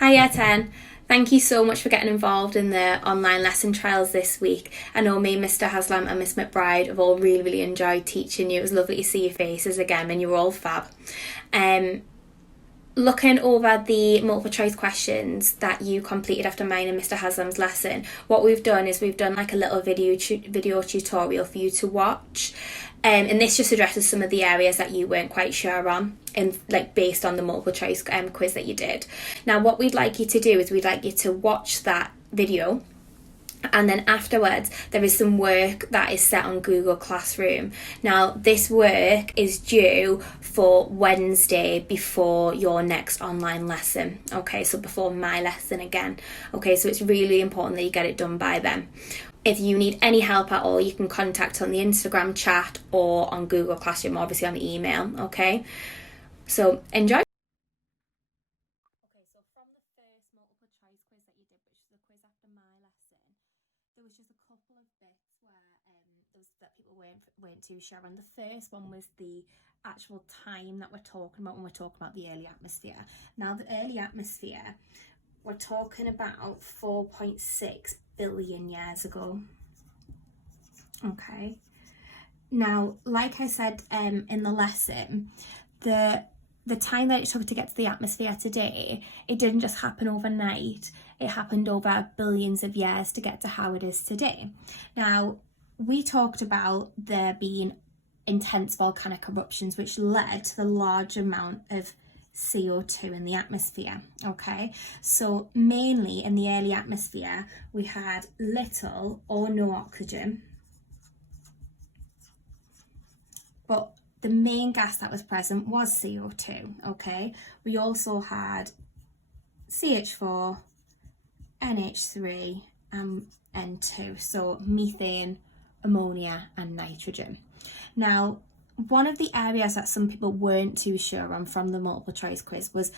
Hiya, 10. Thank you so much for getting involved in the online lesson trials this week. I know me, Mr. Haslam, and Miss McBride have all really enjoyed teaching you. It was lovely to see your faces again, and you were all fab. Um, Looking over the multiple choice questions that you completed after mine and Mr. Haslam's lesson, what we've done is we've done like a little video tutorial for you to watch. And this just addresses some of the areas that you weren't quite sure on, and like based on the multiple choice quiz that you did. Now, what we'd like you to do is we'd like you to watch that video, and then afterwards there is some work that is set on Google Classroom. Now, this work is due for Wednesday before your next online lesson. Okay, so before my lesson again. Okay, so it's really important that you get it done by then. If you need any help at all, you can contact on the Instagram chat or on Google Classroom, obviously on email. Okay, so enjoy. Okay, so from the first multiple choice quiz that you did, which is the quiz after my lesson, there was just a couple of bits where that people weren't too sure on. The first one was the actual time that we're talking about when we're talking about the early atmosphere. Now, the early atmosphere, we're talking about 4.6 billion years ago. Okay. Now, like I said in the lesson, the time that it took to get to the atmosphere today, it didn't just happen overnight. It happened over billions of years to get to how it is today. Now, we talked about there being intense volcanic eruptions, which led to the large amount of CO2 in the atmosphere. Okay, so mainly in the early atmosphere, we had little or no oxygen, but the main gas that was present was CO2. Okay, we also had CH4, NH3, and N2, so methane, ammonia, and nitrogen. Now, one of the areas that some people weren't too sure on from the multiple choice quiz was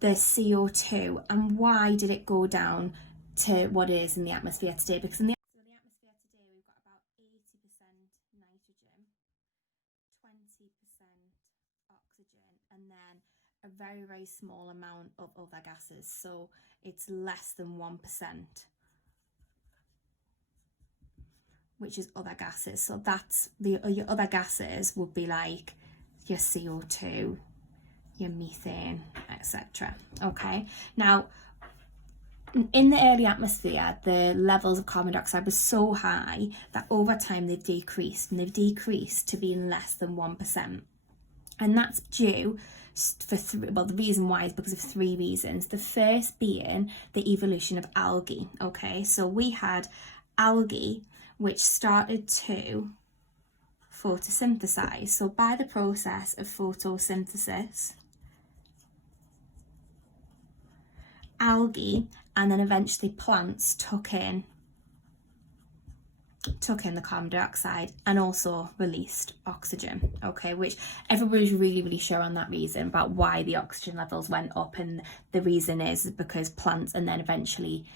the CO2 and why did it go down to what it is in the atmosphere today. Because in the atmosphere today we've got about 80% nitrogen, 20% oxygen, and then a very small amount of other gases, so it's less than 1%, which is other gases. So that's your other gases would be like your CO2, your methane, etc. Okay, now in the early atmosphere, the levels of carbon dioxide were so high that over time they've decreased, and they've decreased to being less than 1%. And that's due for the reason why is because of three reasons. The first being the evolution of algae. Okay, so we had algae which started to photosynthesize. So by the process of photosynthesis, algae and then eventually plants took in the carbon dioxide and also released oxygen. Okay, which everybody's really sure on that reason about why the oxygen levels went up, and the reason is because plants and then eventually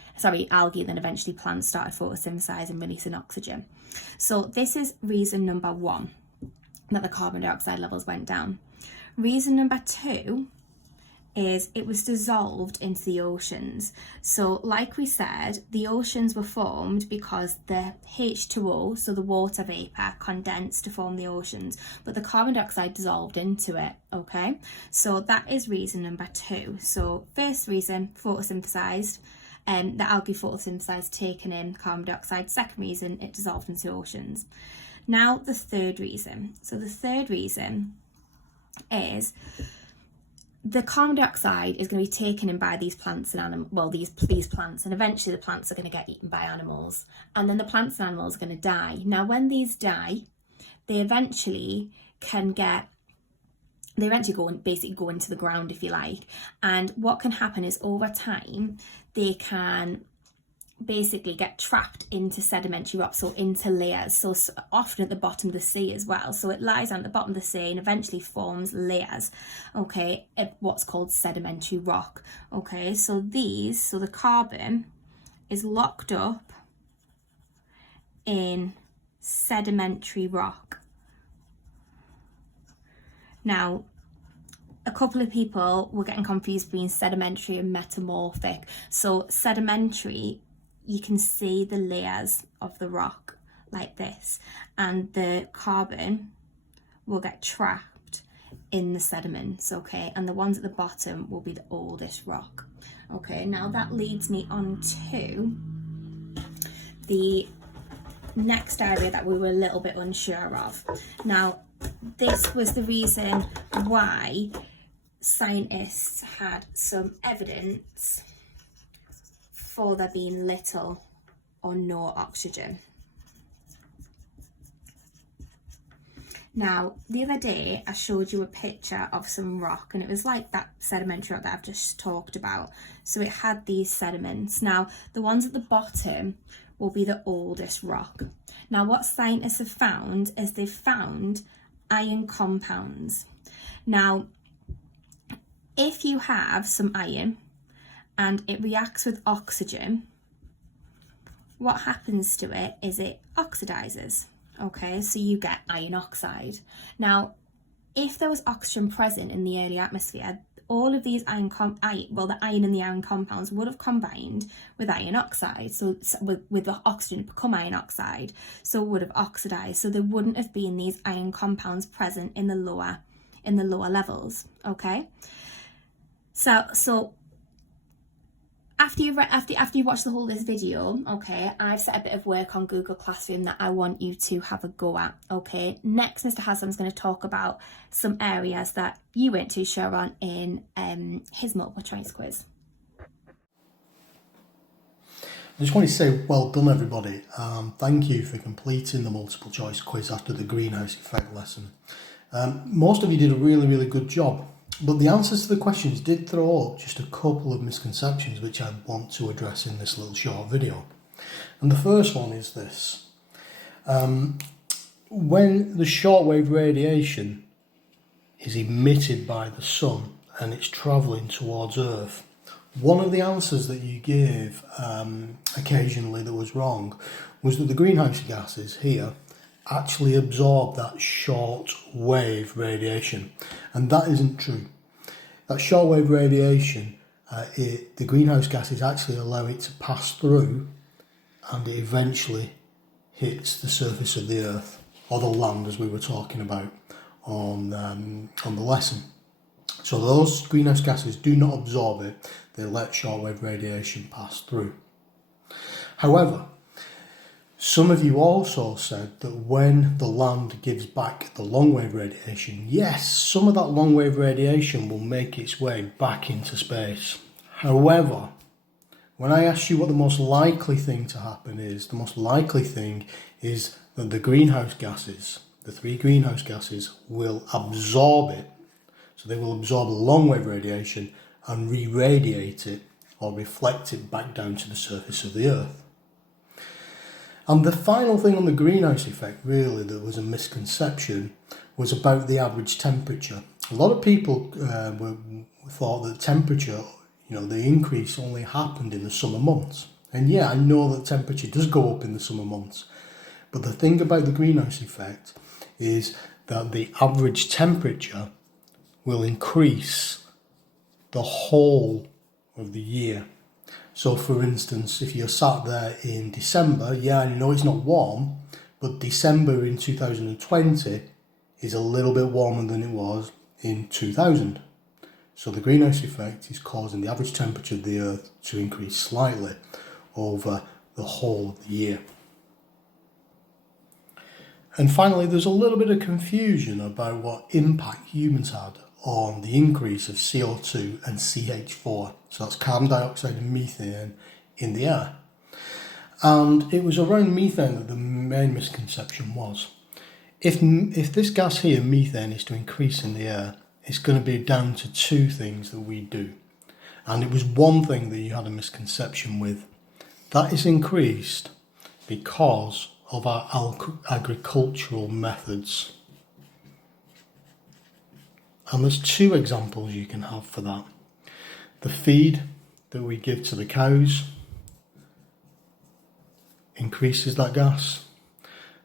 algae and then eventually plants started photosynthesizing and releasing oxygen. So this is reason number one, that the carbon dioxide levels went down. Reason number two is it was dissolved into the oceans. So like we said, the oceans were formed because the H2O, so the water vapor, condensed to form the oceans, but the carbon dioxide dissolved into it. Okay, so that is reason number two. So first reason, photosynthesized, the algae photosynthesized, taken in carbon dioxide. Second reason, it dissolved into oceans. Now the third reason. So the third reason is the carbon dioxide is going to be taken in by these plants and animals, these plants, and eventually the plants are going to get eaten by animals, and then the plants and animals are going to die. Now, when these die, they eventually go into the ground, if you like, and what can happen is over time they can basically get trapped into sedimentary rock, so into layers, so often at the bottom of the sea as well. So it lies at the bottom of the sea and eventually forms layers, okay, of what's called sedimentary rock. Okay, so the carbon is locked up in sedimentary rock. Now, a couple of people were getting confused between sedimentary and metamorphic. So sedimentary, you can see the layers of the rock like this, and the carbon will get trapped in the sediments, okay, and the ones at the bottom will be the oldest rock. Okay, now that leads me on to the next area that we were a little bit unsure of. Now, this was the reason why scientists had some evidence for there being little or no oxygen. Now, the other day I showed you a picture of some rock, and it was like that sedimentary rock that I've just talked about. So it had these sediments. Now, the ones at the bottom will be the oldest rock. Now, what scientists have found is they've found iron compounds. Now, if you have some iron and it reacts with oxygen, what happens to it is it oxidizes. Okay, so you get iron oxide. Now, if there was oxygen present in the early atmosphere, all of these the iron and the iron compounds would have combined with iron oxide. So with the oxygen become iron oxide, so it would have oxidized. So there wouldn't have been these iron compounds present in the lower levels. Okay, so after you watch the whole of this video, okay, I've set a bit of work on Google Classroom that I want you to have a go at, okay? Next, Mr. Haslam's going to talk about some areas that you weren't too sure on in his multiple choice quiz. I just want to say well done, everybody. Thank you for completing the multiple choice quiz after the greenhouse effect lesson. Most of you did a really, really good job. But the answers to the questions did throw up just a couple of misconceptions which I want to address in this little short video. And the first one is this. When the shortwave radiation is emitted by the sun and it's travelling towards Earth, one of the answers that you gave occasionally that was wrong was that the greenhouse gases here actually absorb that short wave radiation, and that isn't true. That short wave radiation, the greenhouse gases actually allow it to pass through, and it eventually hits the surface of the Earth, or the land as we were talking about on the lesson. So those greenhouse gases do not absorb it, they let short wave radiation pass through. However, some of you also said that when the land gives back the long wave radiation, yes, some of that long wave radiation will make its way back into space. However, when I asked you what the most likely thing to happen is, the most likely thing is that the greenhouse gases, the three greenhouse gases, will absorb it. So they will absorb the long wave radiation and re-radiate it or reflect it back down to the surface of the Earth. And the final thing on the greenhouse effect, really, that was a misconception, was about the average temperature. A lot of people thought that temperature, the increase only happened in the summer months. And yeah, I know that temperature does go up in the summer months. But the thing about the greenhouse effect is that the average temperature will increase the whole of the year. So for instance, if you're sat there in December, yeah, I know it's not warm, but December in 2020 is a little bit warmer than it was in 2000. So the greenhouse effect is causing the average temperature of the Earth to increase slightly over the whole of the year. And finally, there's a little bit of confusion about what impact humans had on the increase of CO2 and CH4, so that's carbon dioxide and methane in the air. And it was around methane that the main misconception was. If this gas here, methane, is to increase in the air, it's going to be down to two things that we do. And it was one thing that you had a misconception with. That is increased because of our agricultural methods. And there's two examples you can have for that. The feed that we give to the cows increases that gas,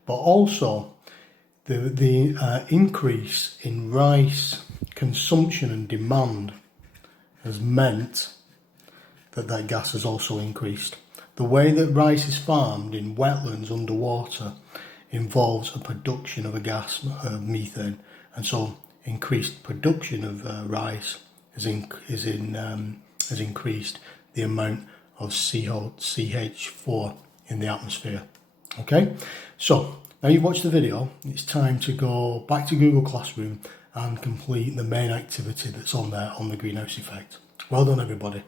but also the increase in rice, consumption and demand has meant that gas has also increased. The way that rice is farmed in wetlands underwater involves a production of a gas, methane, and so increased production of rice has increased the amount of CH4 in the atmosphere. Okay, so now you've watched the video, it's time to go back to Google Classroom and complete the main activity that's on there on the greenhouse effect. Well done, everybody.